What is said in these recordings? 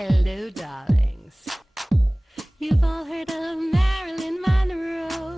Hello, darlings. You've all heard of Marilyn Monroe.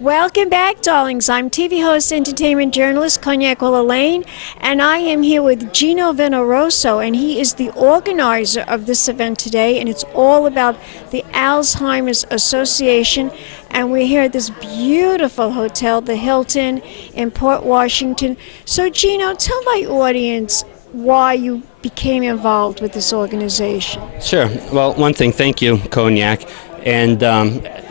Welcome back, darlings. I'm TV host, entertainment journalist, Cognac Wellerlane, and I am here with GINO VENEROSO, and he is the organizer of this event today, and it's all about the Alzheimer's Association, and we're here at this beautiful hotel, the Hilton in Port Washington. So, Gino, tell my audience why you became involved with this organization. Sure. Well, one thing, thank you, Cognac. And,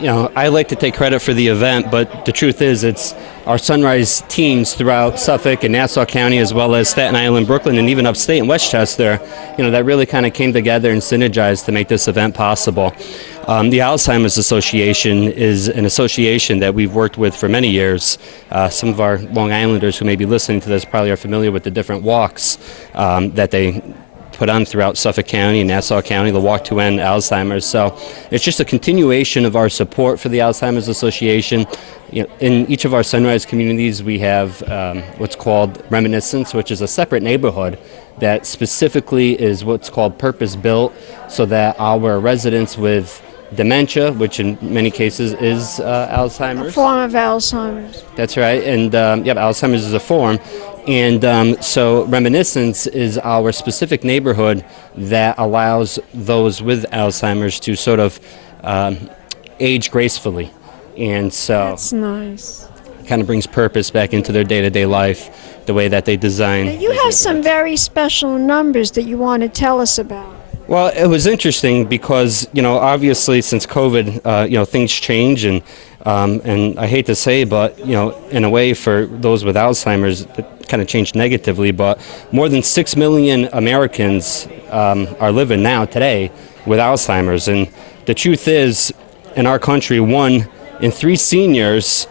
I like to take credit for the event, but the truth is it's our Sunrise teams throughout Suffolk and Nassau County, as well as Staten Island, Brooklyn, and even upstate in Westchester, that really kind of came together and synergized to make this event possible. The Alzheimer's Association is an association that we've worked with for many years. Some of our Long Islanders who may be listening to this probably are familiar with the different walks that they put on throughout Suffolk County and Nassau County, the Walk to End Alzheimer's. So it's just a continuation of our support for the Alzheimer's Association. In each of our Sunrise communities, we have what's called Reminiscence, which is a separate neighborhood that specifically is what's called purpose-built so that our residents with dementia, which in many cases is Alzheimer's. A form of Alzheimer's. That's right, and Alzheimer's is a form. And so Reminiscence is our specific neighborhood that allows those with Alzheimer's to sort of age gracefully. And so that's nice. Kind of brings purpose back into their day-to-day life, the way that they design. Now, you have some very special numbers that you want to tell us about. Well, it was interesting because, obviously since COVID, things change and I hate to say, but, in a way for those with Alzheimer's, it kind of changed negatively, but more than 6 million Americans are living now today with Alzheimer's. And the truth is, in our country, 1 in 3 seniors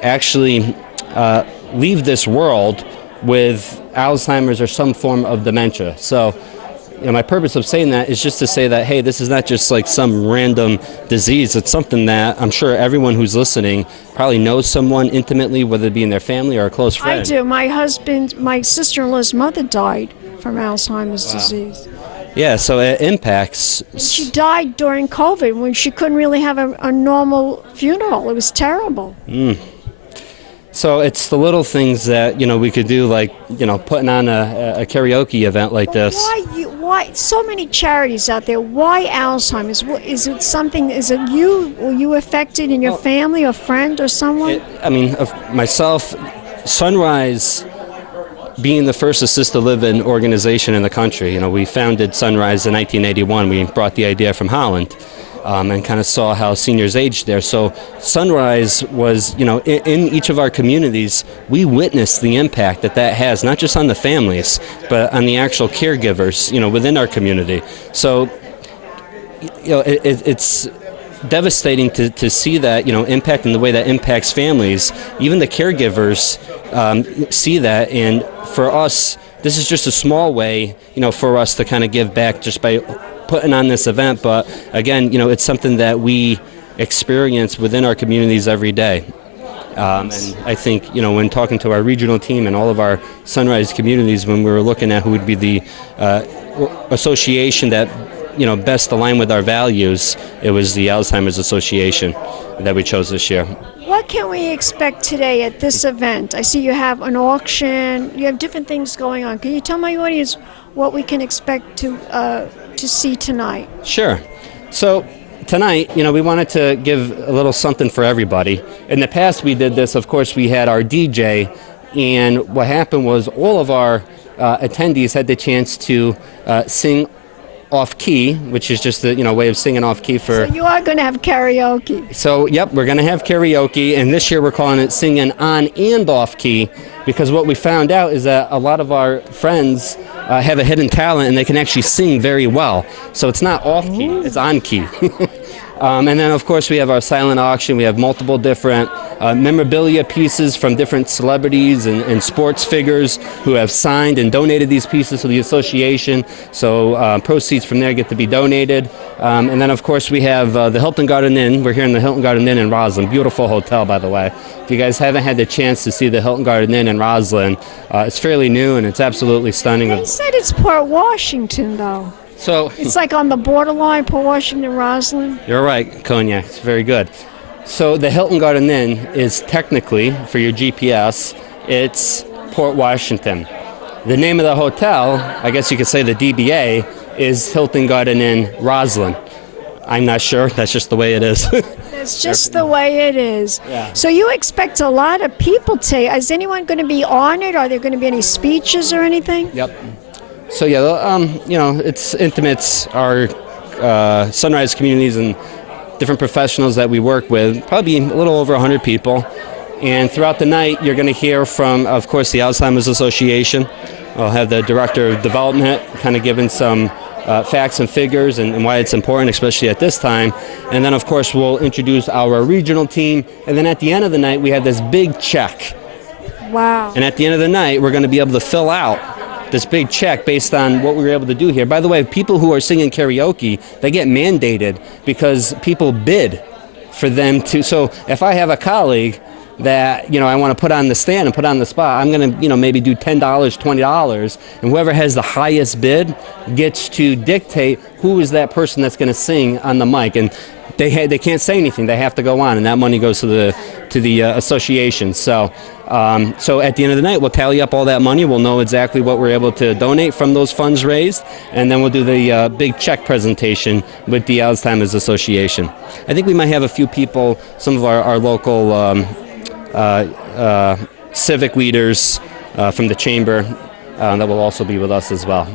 actually leave this world with Alzheimer's or some form of dementia. So, my purpose of saying that is just to say that, hey, this is not just like some random disease. It's something that I'm sure everyone who's listening probably knows someone intimately, whether it be in their family or a close friend. I do. My sister-in-law's mother died from Alzheimer's disease. Yeah, so it impacts. And she died during COVID when she couldn't really have a normal funeral. It was terrible. So it's the little things that, we could do, like, putting on a karaoke event like this. Why so many charities out there? Why Alzheimer's? Is it something, is it you? Were you affected in your family or friend or someone? Myself, Sunrise being the first assisted living organization in the country. We founded Sunrise in 1981. We brought the idea from Holland. And kind of saw how seniors aged there. So Sunrise was, in each of our communities, we witnessed the impact that has, not just on the families, but on the actual caregivers, within our community. So, it's devastating to see that, impact in the way that impacts families. Even the caregivers see that, and for us, this is just a small way, for us to kind of give back just by putting on this event, but again, it's something that we experience within our communities every day. And I think, when talking to our regional team and all of our Sunrise communities, when we were looking at who would be the association that, best aligned with our values, it was the Alzheimer's Association that we chose this year. What can we expect today at this event? I see you have an auction, you have different things going on. Can you tell my audience what we can expect to see tonight? Sure. So tonight, we wanted to give a little something for everybody. In the past we did this, of course, we had our DJ, and what happened was all of our attendees had the chance to sing off key, which is just the way of singing off key for. So you are going to have karaoke. So yep, we're going to have karaoke, and this year we're calling it singing on and off key, because what we found out is that a lot of our friends have a hidden talent and they can actually sing very well. So it's not off key, it's on key. And then, of course, we have our silent auction. We have multiple different memorabilia pieces from different celebrities and sports figures who have signed and donated these pieces to the association. So proceeds from there get to be donated. And then, of course, we have the Hilton Garden Inn. We're here in the Hilton Garden Inn in Roslyn. Beautiful hotel, by the way. If you guys haven't had the chance to see the Hilton Garden Inn in Roslyn, it's fairly new and it's absolutely stunning. They said it's Port Washington, though. So it's like on the borderline, Port Washington, Roslyn. You're right, Cognac. It's very good. So the Hilton Garden Inn is technically, for your GPS, it's Port Washington. The name of the hotel, I guess you could say the DBA, is Hilton Garden Inn, Roslyn. I'm not sure. That's just the way it is. That's just the way it is. Yeah. So you expect a lot of people to. Is anyone going to be honored? Are there going to be any speeches or anything? Yep. So yeah, it's intimates, our Sunrise communities and different professionals that we work with, probably a little over 100 people. And throughout the night, you're going to hear from, of course, the Alzheimer's Association. I'll have the Director of Development kind of giving some facts and figures and why it's important, especially at this time. And then, of course, we'll introduce our regional team. And then at the end of the night, we have this big check. Wow. And at the end of the night, we're going to be able to fill out this big check based on what we were able to do here. By the way, people who are singing karaoke, they get mandated because people bid for them to. So if I have a colleague that I want to put on the stand and put on the spot, I'm going to maybe do $10, $20, and whoever has the highest bid gets to dictate who is that person that's going to sing on the mic. And they can't say anything. They have to go on, and that money goes to the association. So at the end of the night, we'll tally up all that money. We'll know exactly what we're able to donate from those funds raised, and then we'll do the big check presentation with the Alzheimer's Association. I think we might have a few people, some of our local civic leaders from the chamber that will also be with us as well.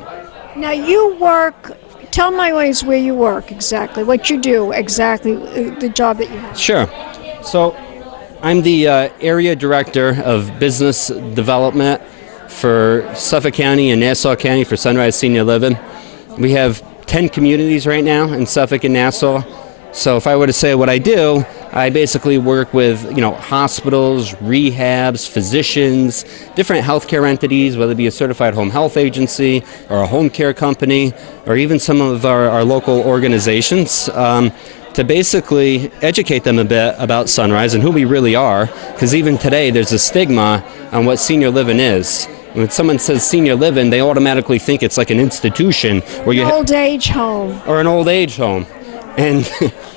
Now you work. Tell my audience where you work exactly, what you do exactly, the job that you have. Sure. So I'm the area director of business development for Suffolk County and Nassau County for Sunrise Senior Living. We have 10 communities right now in Suffolk and Nassau. So if I were to say what I do, I basically work with hospitals, rehabs, physicians, different healthcare entities, whether it be a certified home health agency or a home care company, or even some of our local organizations, to basically educate them a bit about Sunrise and who we really are, because even today there's a stigma on what senior living is. When someone says senior living, they automatically think it's like an institution where you old age home. Or an old age home. And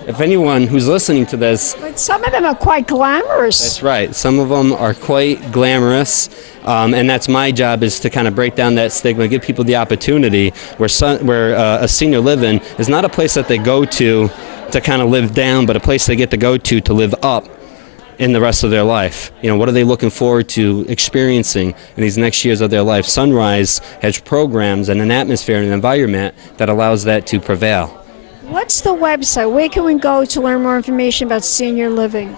if anyone who's listening to this... But some of them are quite glamorous. That's right. Some of them are quite glamorous. And that's my job, is to kind of break down that stigma, give people the opportunity where a senior living is not a place that they go to kind of live down, but a place they get to go to live up in the rest of their life. What are they looking forward to experiencing in these next years of their life? Sunrise has programs and an atmosphere and an environment that allows that to prevail. What's the website? Where can we go to learn more information about senior living?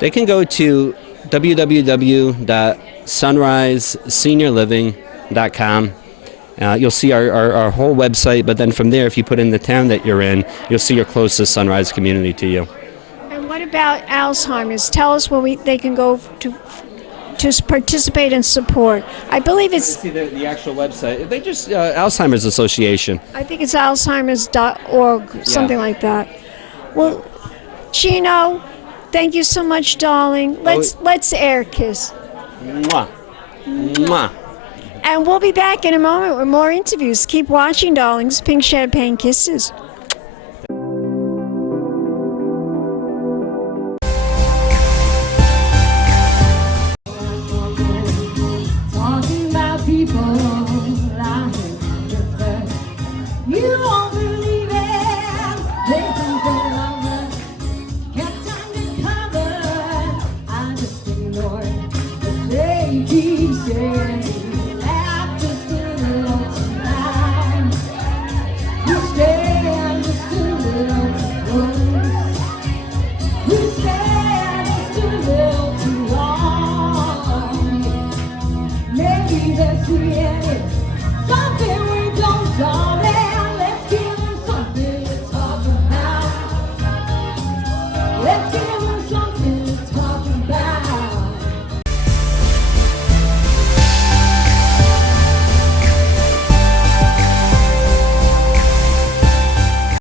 They can go to www.sunriseseniorliving.com. You'll see our whole website, but then from there, if you put in the town that you're in, you'll see your closest Sunrise community to you. And what about Alzheimer's? Tell us where they can go to participate and support. I believe it's... See the actual website. They just, Alzheimer's Association. I think it's alzheimers.org, something like that. Well, GINO, Thank you so much, darling. Let's air kiss. Mwah. Mwah. And we'll be back in a moment with more interviews. Keep watching, darlings. Pink Champagne Kisses. Talking about people like this. You won't believe it. They think they're longer. Kept undercover. I just ignore it. But they keep saying, laugh just a little too loud. You stand just a little too close. You stand just a little too long. Maybe they're seeing something we don't, darling. Let's give them something to talk about. Let's give them something to talk about.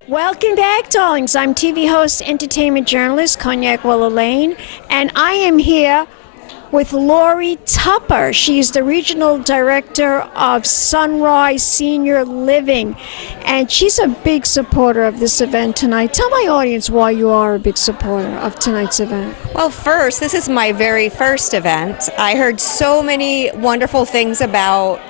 Welcome back, darlings. I'm TV host, entertainment journalist, Cognac Wellerlane, and I am here with Laurie Tupper. She's the regional director of Sunrise Senior Living, and she's a big supporter of this event tonight. Tell my audience why you are a big supporter of tonight's event. Well, first, this is my very first event. I heard so many wonderful things about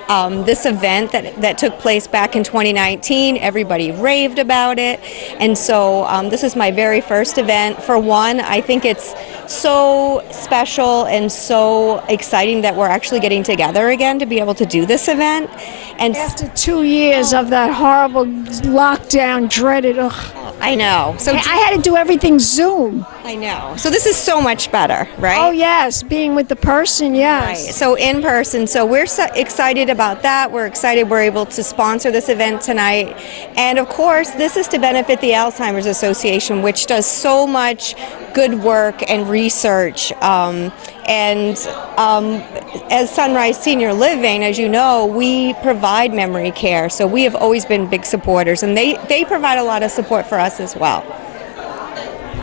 this event that took place back in 2019. Everybody raved about it. And so this is my very first event. For one, I think it's so special and so exciting that we're actually getting together again to be able to do this event. And After 2 years of that horrible lockdown, dreaded, ugh. I know. So I had to do everything Zoom. I know. So this is so much better, right? Oh, yes, being with the person, yes. Right. So in person. So we're so excited about that. We're excited we're able to sponsor this event tonight. And of course, this is to benefit the Alzheimer's Association, which does so much good work and research. As Sunrise Senior Living, as you know, we provide memory care. So we have always been big supporters, and they provide a lot of support for us as well.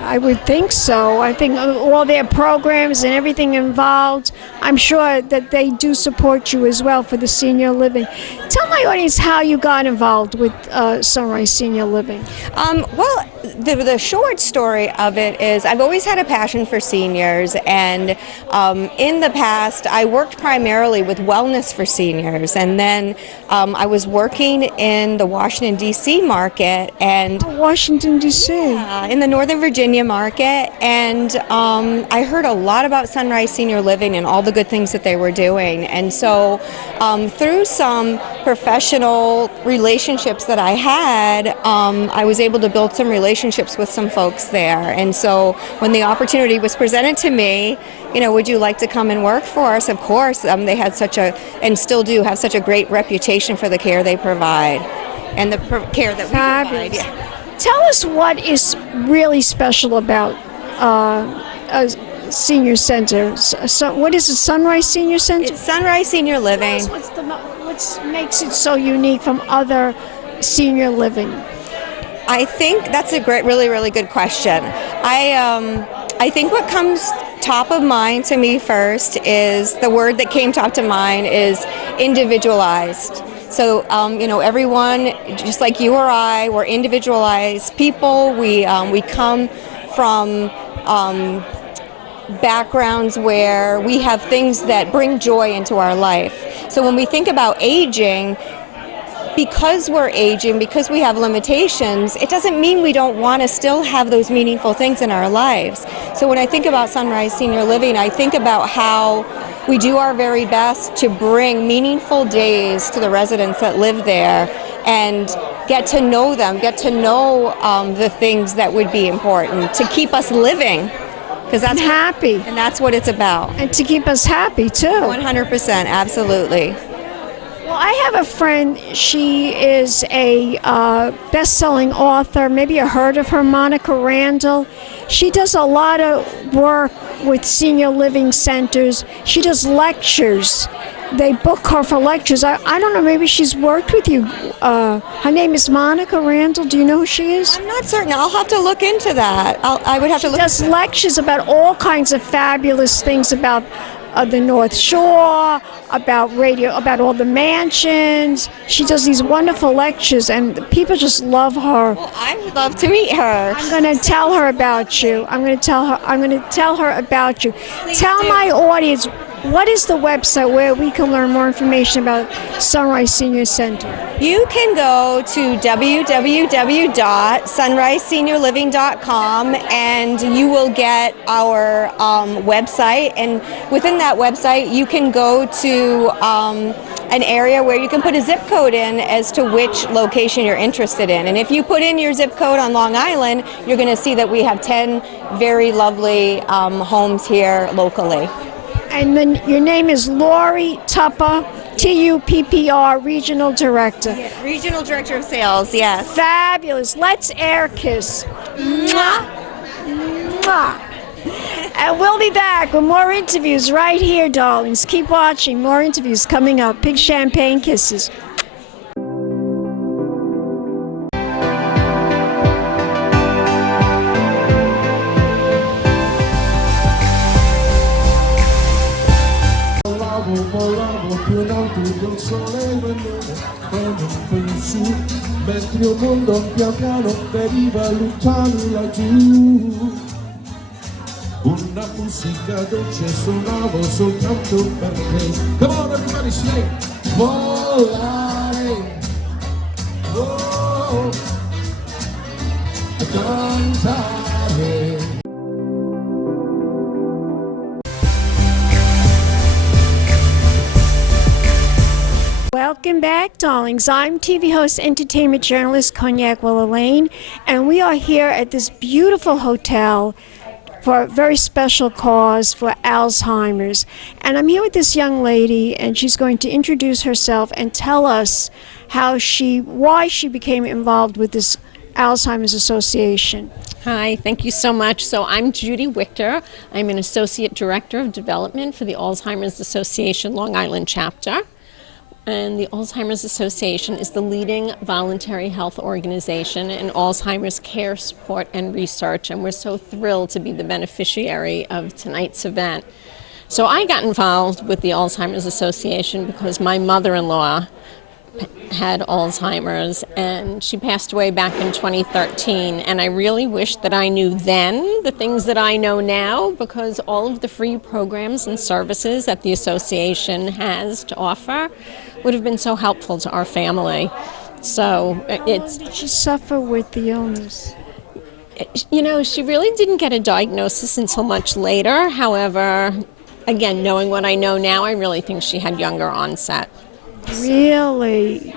I would think so. I think all their programs and everything involved, I'm sure that they do support you as well for the senior living. Tell my audience how you got involved with Sunrise Senior Living. Well, the short story of it is I've always had a passion for seniors, and in the past I worked primarily with wellness for seniors, and then I was working in the Washington, D.C. market, and Washington, D.C. In the Northern Virginia market, and I heard a lot about Sunrise Senior Living and all the good things that they were doing. And so through some professional relationships that I had, I was able to build some relationships with some folks there. And so when the opportunity was presented to me, you know, would you like to come and work for us? Of course. They had such a, and still do have such a great reputation for the care they provide and the care that we provide. Yeah. Tell us what is really special about a senior center. So what is a Sunrise Senior Center? It's Sunrise Senior Living. Tell us what makes it so unique from other senior living? I think that's a great, really good question. I think what comes top of mind to me first is the word that came top to mind is individualized. So, you know, everyone, just like you or I, we're individualized people. We come from backgrounds where we have things that bring joy into our life. So when we think about aging, because we're aging, because we have limitations, it doesn't mean we don't want to still have those meaningful things in our lives. So when I think about Sunrise Senior Living, I think about how we do our very best to bring meaningful days to the residents that live there and get to know them, get to know the things that would be important to keep us living. Because that's happy. And that's what it's about. And to keep us happy, too. 100%, absolutely. Well, I have a friend. She is a best-selling author. Maybe you heard of her, Monica Randall. She does a lot of work with senior living centers. She does lectures they book her for lectures. I don't know, maybe she's worked with you. Her name is Monica Randall. Do you know who she is? I'm not certain. I'll have to look into that. I would have to look. Does lectures about all kinds of fabulous things about the North Shore, about radio, about all the mansions. She does these wonderful lectures, and people just love her. Well, I would love to meet her. I'm going to tell her about you. I'm going to tell her about you. Tell my audience, what is the website where we can learn more information about Sunrise Senior Center? You can go to www.sunriseseniorliving.com and you will get our website. And within that website, you can go to an area where you can put a zip code in as to which location you're interested in. And if you put in your zip code on Long Island, you're going to see that we have 10 very lovely homes here locally. And then your name is Laurie Tupper, Tuppr, Regional Director. Yeah, Regional Director of Sales, yes. Fabulous. Let's air kiss. Mwah. Mwah. And we'll be back with more interviews right here, darlings. Keep watching. More interviews coming up. Big champagne kisses. Più in alto del sole vendeva come un pensù, mentre un mondo pian piano veniva lontano laggiù. Una musica dolce suonavo soltanto per te. Come on everybody sing! Volare, oh, cantare. Welcome back, darlings. I'm TV host, entertainment journalist Cognac Wellerlane, and we are here at this beautiful hotel for a very special cause for Alzheimer's. And I'm here with this young lady, and she's going to introduce herself and tell us why she became involved with this Alzheimer's Association. Hi, thank you so much. So I'm Judy WICHTER. I'm an Associate Director of Development for the Alzheimer's Association Long Island chapter. And the Alzheimer's Association is the leading voluntary health organization in Alzheimer's care, support, and research, and we're so thrilled to be the beneficiary of tonight's event. So I got involved with the Alzheimer's Association because my mother-in-law had Alzheimer's, and she passed away back in 2013, and I really wish that I knew then the things that I know now, because all of the free programs and services that the association has to offer would have been so helpful to our family. So it's... Did she suffer with the illness? You know, she really didn't get a diagnosis until much later. However, again, knowing what I know now, I really think she had younger onset. Really?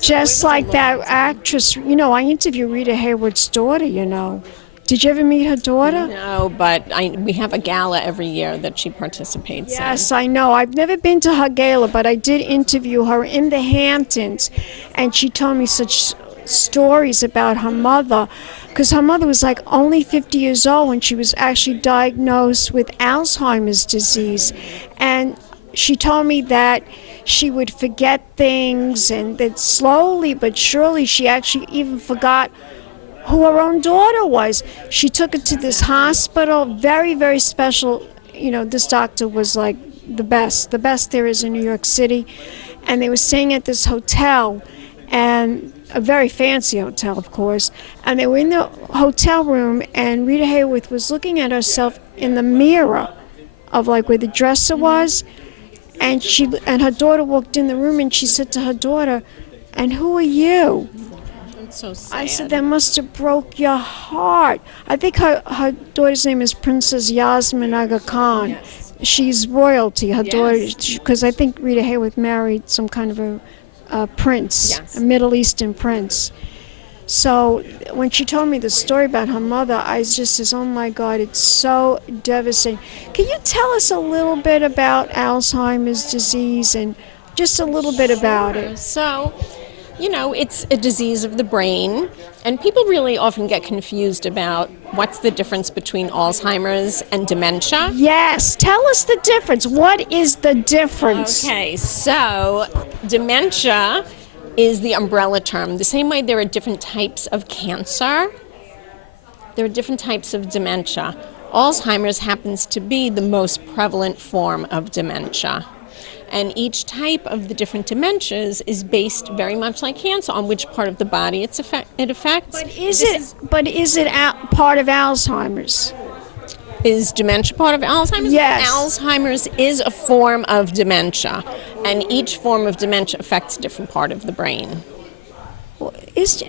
Just like that actress, you know, I interviewed Rita Hayworth's daughter, you know. Did you ever meet her daughter? No, but we have a gala every year that she participates in. Yes, I know. I've never been to her gala, but I did interview her in the Hamptons, and she told me such stories about her mother, because her mother was like only 50 years old when she was actually diagnosed with Alzheimer's disease. And she told me that she would forget things, and that slowly but surely she actually even forgot who her own daughter was. She took her to this hospital, very, very special. You know, this doctor was like the best there is in New York City. And they were staying at this hotel, and a very fancy hotel, of course. And they were in the hotel room, and Rita Hayworth was looking at herself in the mirror of like where the dresser was. And her daughter walked in the room, and she said to her daughter, "And who are you?" It's so sad. I said, "That must have broke your heart." I think her daughter's name is Princess Yasmin Aga Khan. Yes. She's royalty, her Yes. daughter, because I think Rita Hayworth married some kind of a prince, Yes. a Middle Eastern prince. So when she told me the story about her mother, I just says, "Oh my God, it's so devastating." Can you tell us a little bit about Alzheimer's disease, and just a little bit about it? So, you know, it's a disease of the brain, and people really often get confused about what's the difference between Alzheimer's and dementia. Yes, tell us the difference. What is the difference? Okay, so dementia is the umbrella term. The same way there are different types of cancer, there are different types of dementia. Alzheimer's happens to be the most prevalent form of dementia. And each type of the different dementias is based very much like cancer on which part of the body it affects. But is it part of Alzheimer's? Is dementia part of Alzheimer's? Yes. Alzheimer's is a form of dementia, and each form of dementia affects a different part of the brain. Well,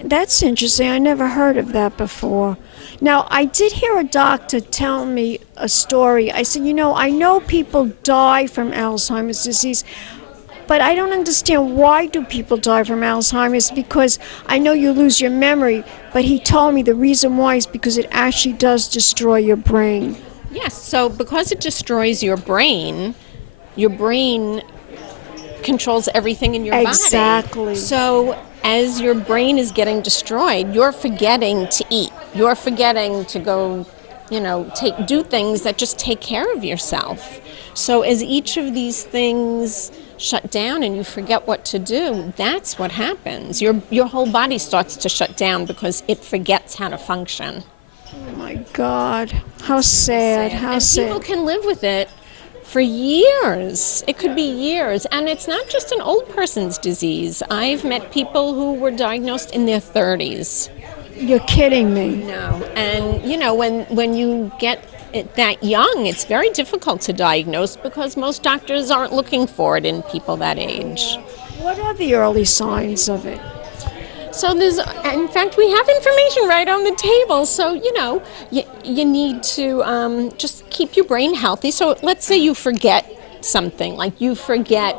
that's interesting. I never heard of that before. Now, I did hear a doctor tell me a story. I said, you know, I know people die from Alzheimer's disease, but I don't understand why do people die from Alzheimer's, because I know you lose your memory, but he told me the reason why is because it actually does destroy your brain. Yes, so because it destroys your brain controls everything in your body. Exactly. So as your brain is getting destroyed, you're forgetting to eat. You're forgetting to go, you know, do things that just take care of yourself. So as each of these things shut down and you forget what to do, that's what happens. Your whole body starts to shut down because it forgets how to function. Oh my God, how sad, how sad. People can live with it for years. It could be years. And it's not just an old person's disease. I've met people who were diagnosed in their 30s. You're kidding me. No. And, you know, when you get it that young, it's very difficult to diagnose because most doctors aren't looking for it in people that age. What are the early signs of it? So in fact, we have information right on the table. So, you know, you need to just keep your brain healthy. So let's say you forget something, like you forget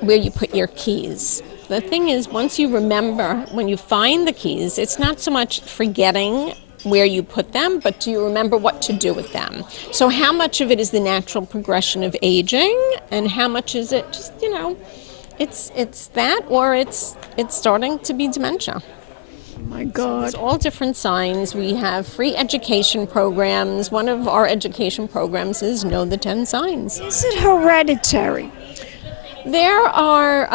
where you put your keys. The thing is, once you remember, when you find the keys, it's not so much forgetting where you put them, but do you remember what to do with them? So how much of it is the natural progression of aging, and how much is it just, you know, it's that, or it's starting to be dementia. Oh my God. There's all different signs. We have free education programs. One of our education programs is Know the 10 Signs. Is it hereditary? There are,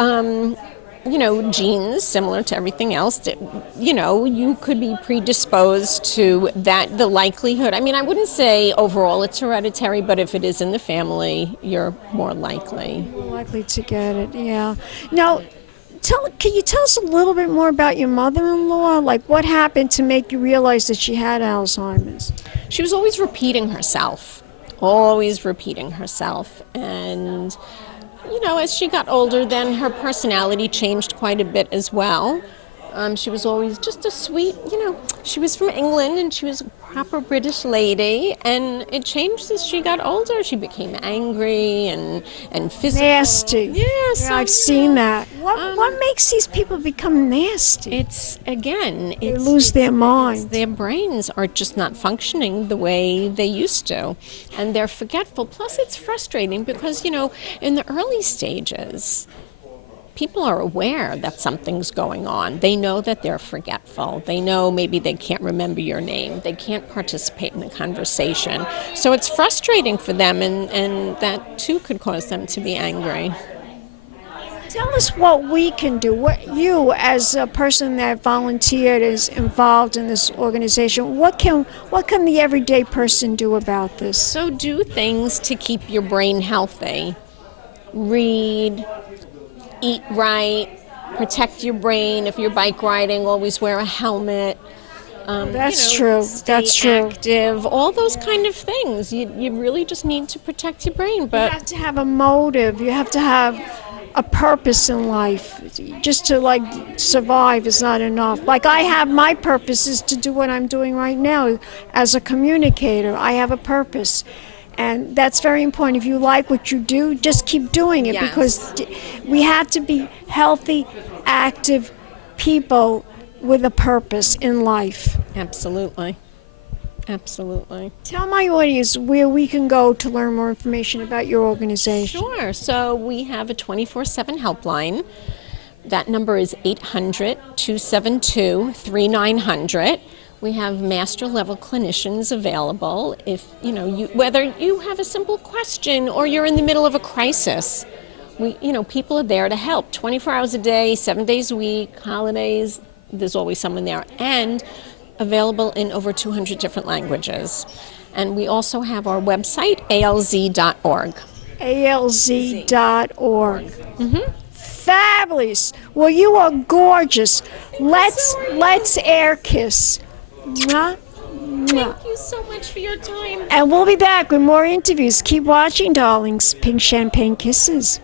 you know, genes similar to everything else. That, you know, you could be predisposed to that, the likelihood. I mean, I wouldn't say overall it's hereditary, but if it is in the family, you're more likely. More likely to get it, yeah. Now, can you tell us a little bit more about your mother-in-law? Like, what happened to make you realize that she had Alzheimer's? She was always repeating herself. Always repeating herself. And you know, as she got older, then her personality changed quite a bit as well. She was always just a sweet, you know, she was from England and she was a proper British lady, and it changed as she got older. She became angry and physical. Nasty. Yes, yeah, I've seen that. What makes these people become nasty? It's, again, they lose their minds. Their brains are just not functioning the way they used to, and they're forgetful. Plus, it's frustrating because, you know, in the early stages, people are aware that something's going on. They know that they're forgetful. They know maybe they can't remember your name. They can't participate in the conversation. So it's frustrating for them, and that too could cause them to be angry. Tell us what we can do, what you as a person that volunteered is involved in this organization, what can the everyday person do about this? So do things to keep your brain healthy. Read, eat right, protect your brain. If you're bike riding, always wear a helmet. That's true. That's true. Active, all those kind of things. You really just need to protect your brain. But you have to have a motive. You have to have a purpose in life. Just to like survive is not enough. Like I have my purpose is to do what I'm doing right now as a communicator. I have a purpose. And that's very important. If you like what you do, just keep doing it. Yes. Because we have to be healthy, active people with a purpose in life. Absolutely. Absolutely. Tell my audience where we can go to learn more information about your organization. Sure. So we have a 24/7 helpline. That number is 800-272-3900. We have master level clinicians available if, whether you have a simple question or you're in the middle of a crisis. People are there to help 24 hours a day, 7 days a week, holidays, there's always someone there, and available in over 200 different languages. And we also have our website, alz.org. ALZ.org. Fabulous. Well, you are gorgeous. Let's air kiss. Mwah, mwah. Thank you so much for your time. And we'll be back with more interviews. Keep watching, darlings. Pink champagne kisses.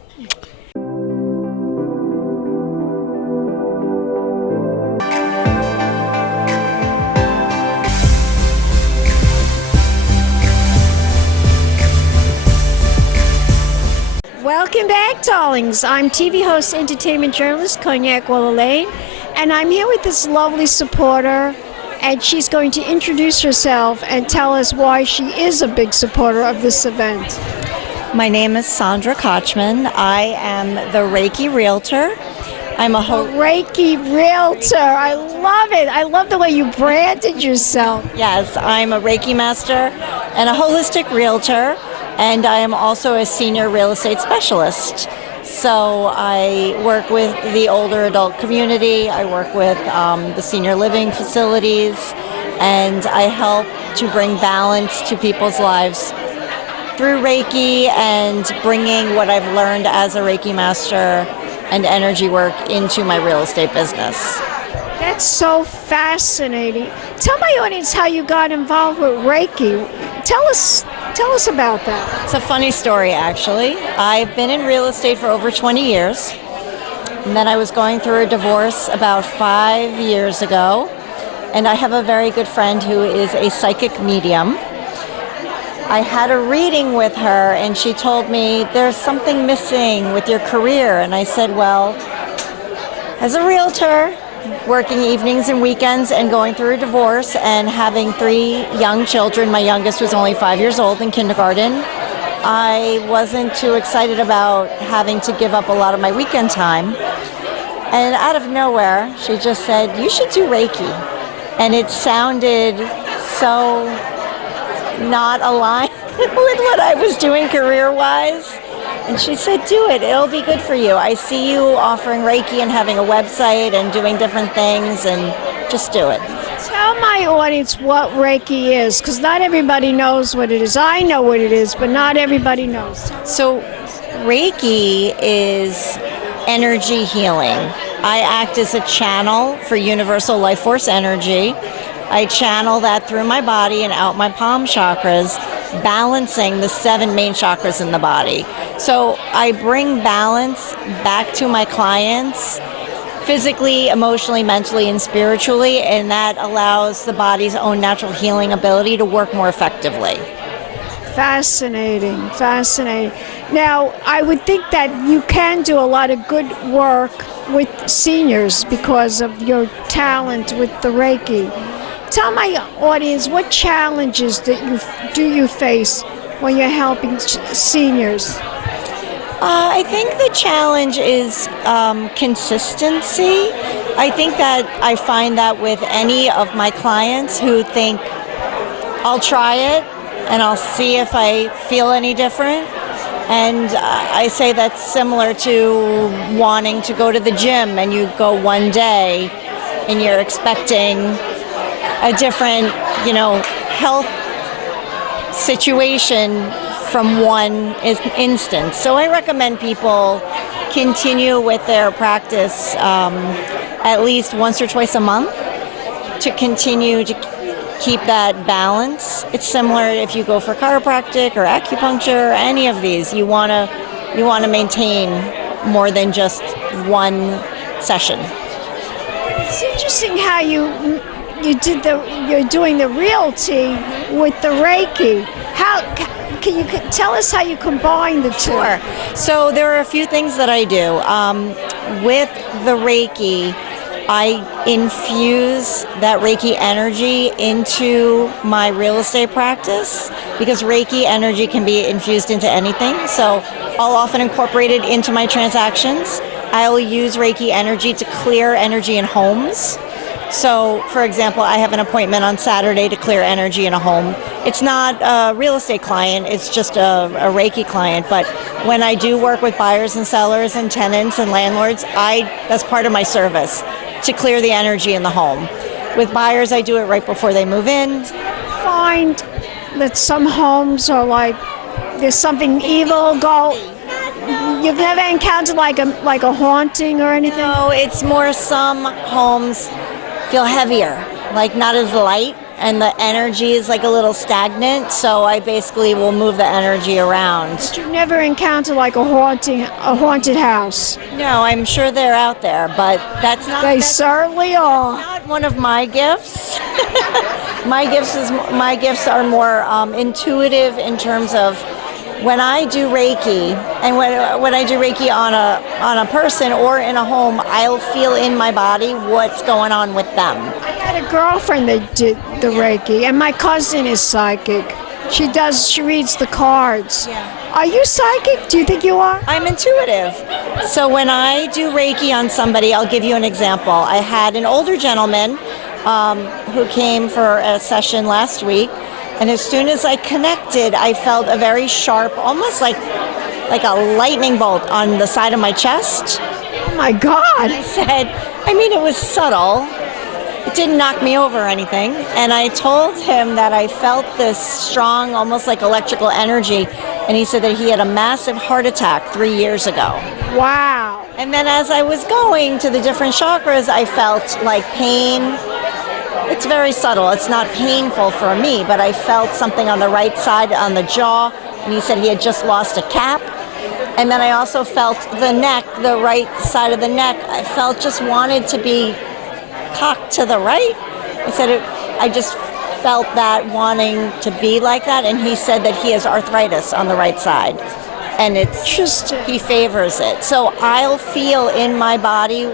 Welcome back, darlings. I'm TV host, entertainment journalist, Cognac Wellerlane, and I'm here with this lovely supporter, and she's going to introduce herself and tell us why she is a big supporter of this event. My name is Sandra KOCHMAN. I am the Reiki Realtor. I'm a Reiki Realtor. I love it. I love the way you branded yourself. Yes, I'm a Reiki master and a holistic realtor, and I am also a senior real estate specialist. So I work with the older adult community, I work with the senior living facilities, and I help to bring balance to people's lives through Reiki and bringing what I've learned as a Reiki master and energy work into my real estate business. That's so fascinating. Tell my audience how you got involved with Reiki. Tell us about that. It's a funny story, actually. I've been in real estate for over 20 years, and then I was going through a divorce about 5 years ago, and I have a very good friend who is a psychic medium. I had a reading with her, and she told me, there's something missing with your career, and I said, well, as a realtor, working evenings and weekends and going through a divorce and having 3 young children. My youngest was only 5 years old in kindergarten. I wasn't too excited about having to give up a lot of my weekend time. And out of nowhere, she just said, you should do Reiki. And it sounded so not aligned with what I was doing career-wise. And she said, do it. It'll be good for you. I see you offering Reiki and having a website and doing different things, and just do it. Tell my audience what Reiki is, because not everybody knows what it is. I know what it is, but not everybody knows. So Reiki is energy healing. I act as a channel for universal life force energy. I channel that through my body and out my palm chakras, balancing the 7 main chakras in the body. So I bring balance back to my clients physically, emotionally, mentally, and spiritually, and that allows the body's own natural healing ability to work more effectively. Fascinating, fascinating. Now, I would think that you can do a lot of good work with seniors because of your talent with the Reiki. Tell my audience, what challenges do you face when you're helping seniors? I think the challenge is consistency. I think that I find that with any of my clients who think, I'll try it and I'll see if I feel any different. And I say that's similar to wanting to go to the gym, and you go one day and you're expecting a different, health situation from one instance. So I recommend people continue with their practice at least once or twice a month to continue to keep that balance. It's similar if you go for chiropractic or acupuncture or any of these. You want to maintain more than just one session. It's interesting how you're doing the realty with the Reiki. Can you tell us how you combine the two? Sure. So there are a few things that I do. With the Reiki, I infuse that Reiki energy into my real estate practice because Reiki energy can be infused into anything. So I'll often incorporate it into my transactions. I'll use Reiki energy to clear energy in homes. So, for example, I have an appointment on Saturday to clear energy in a home. It's not a real estate client, it's just a Reiki client. But when I do work with buyers and sellers and tenants and landlords, that's part of my service, to clear the energy in the home. With buyers, I do it right before they move in. Find that some homes are like, there's something evil you've never encountered like a haunting or anything? No, it's more some homes feel heavier, like not as light, and the energy is like a little stagnant, so I basically will move the energy around. But you've never encountered like a haunted house? No, I'm sure they're out there, but They certainly are. Not one of my gifts. My gifts are more intuitive in terms of when I do Reiki, and when I do Reiki on a person or in a home, I'll feel in my body what's going on with them. I had a girlfriend that did the Reiki, and my cousin is psychic. She reads the cards. Yeah. Are you psychic? Do you think you are? I'm intuitive. So when I do Reiki on somebody, I'll give you an example. I had an older gentleman who came for a session last week, and as soon as I connected, I felt a very sharp, almost like a lightning bolt on the side of my chest. Oh my God. I said, it was subtle. It didn't knock me over or anything. And I told him that I felt this strong, almost like electrical energy. And he said that he had a massive heart attack 3 years ago. Wow. And then as I was going to the different chakras, I felt like pain. It's very subtle. It's not painful for me, but I felt something on the right side, on the jaw. And he said he had just lost a cap. And then I also felt the neck, the right side of the neck. I felt just wanted to be cocked to the right. I said I just felt that wanting to be like that. And he said that he has arthritis on the right side. And it's just, he favors it. So I'll feel in my body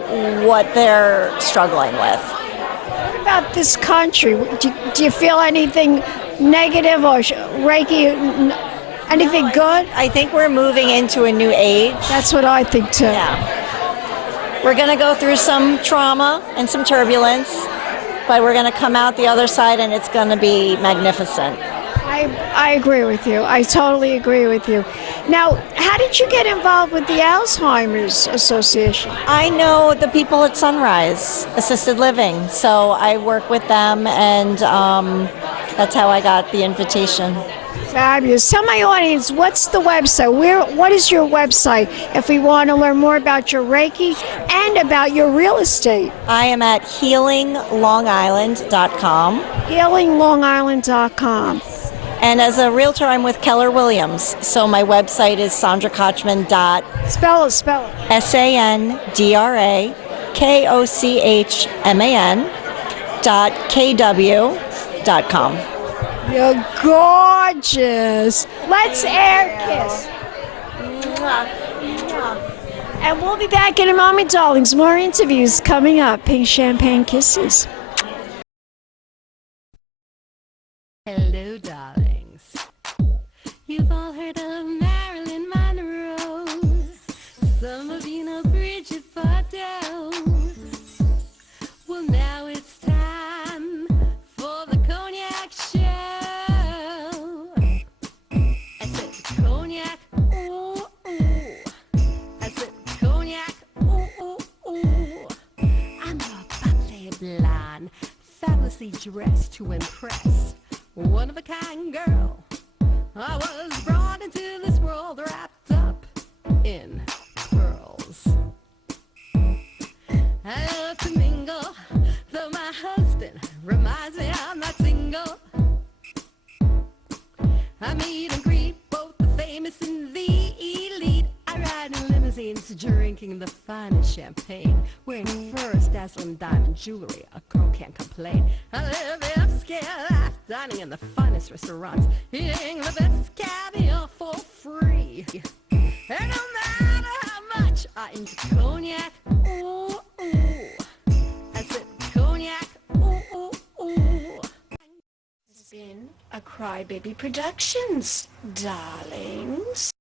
what they're struggling with. What about this country? Do you feel anything negative or Reiki, anything good? I think we're moving into a new age. That's what I think too. Yeah. We're going to go through some trauma and some turbulence, but we're going to come out the other side and it's going to be magnificent. I agree with you. I totally agree with you. Now, how did you get involved with the Alzheimer's Association? I know the people at Sunrise Assisted Living, so I work with them, and that's how I got the invitation. Fabulous. Tell my audience, what's the website? What is your website if we want to learn more about your Reiki and about your real estate? I am at healinglongisland.com. Healinglongisland.com. And as a realtor, I'm with Keller Williams. So my website is sandrakochman. Spell it. SANDRAKOCHMAN.KW.com. You're gorgeous. Let's air kiss. And we'll be back in a moment, darlings. More interviews coming up. Pink champagne kisses. Hello, darlings. You've all heard of Marilyn Monroe. Some of you know Bridget Bardot. Well, now it's time for the Cognac show. I said Cognac, ooh, ooh. I said Cognac, ooh, ooh, ooh. I'm a bubbly blonde, fabulously dressed to impress. One of a kind girl. I was brought into this world wrapped up in pearls. I love to mingle, though my husband reminds me I'm not single. I meet and greet both the famous and the elite. I ride in limousines, drinking the finest champagne, wearing furs, dazzling diamond jewelry. A girl can't complain. I live upscale life, dining in the finest restaurants, eating the best caviar for free. And no matter how much I into cognac, ooh, ooh. I said cognac, ooh, ooh, ooh. It's been a Crybaby Productions, darlings.